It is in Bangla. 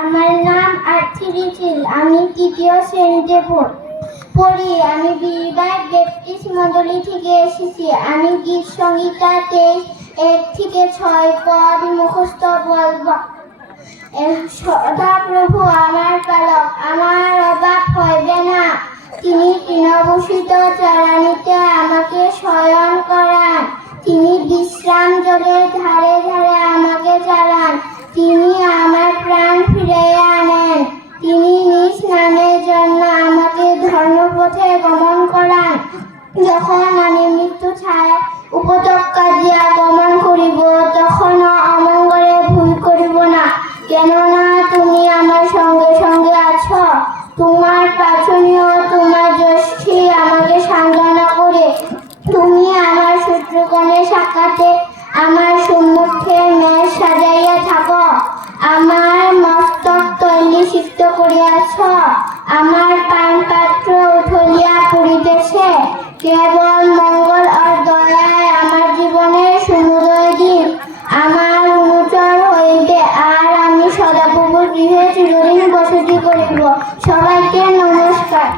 আমার নাম আর্থিরিচিল। আমি তৃতীয় শ্রেণীতে পড়ি। আমি বিবাগ ব্যাপটিস্ট মণ্ডলী থেকে এসেছি। আমি গীত সংগীতা 23 থেকে 6 পদ মুখস্থ বলবো। সদাপ্রভু আমার পালক, আমার অভাব হইবে না। তিনি তৃণভূষিত চরানিতে আমাকে শয়ন করান। তিনি বিশ্রাম জলের ধারে ধারে আমাকে চালান। তিনি আমার প্রাণ ফিরাইয়া আনেন। তিনি নিজ নামের জন্য আমাকে ধর্মপথে গমন করান। যখন আমি মৃত্যু ছায়া উপত্যকা দিয়া গমন করিব, তখনও অমঙ্গলে ভুল করিব না, কেননা তুমি আমার সঙ্গে সঙ্গে আছো। তোমার পাচনী ও তোমার জ্যেষ্ঠী আমাকে সান্ত্বনা করে। তুমি আমার শত্রুগণের সাক্ষাতে আমার সম্মুখে মেষ সাজাইয়া থাকো। আমার মস্তক তৈলি সিক্ত করিয়াছ। আমার পান পাত্র উথলিয়া পড়িতেছে। কেবল মঙ্গল আর দয়ায় আমার জীবনের সমুদয় দিন আমার অনুচর হইবে, আর আমি সদাপ্রভুর গৃহে চিরদিন বসতি করিব। সবাইকে নমস্কার।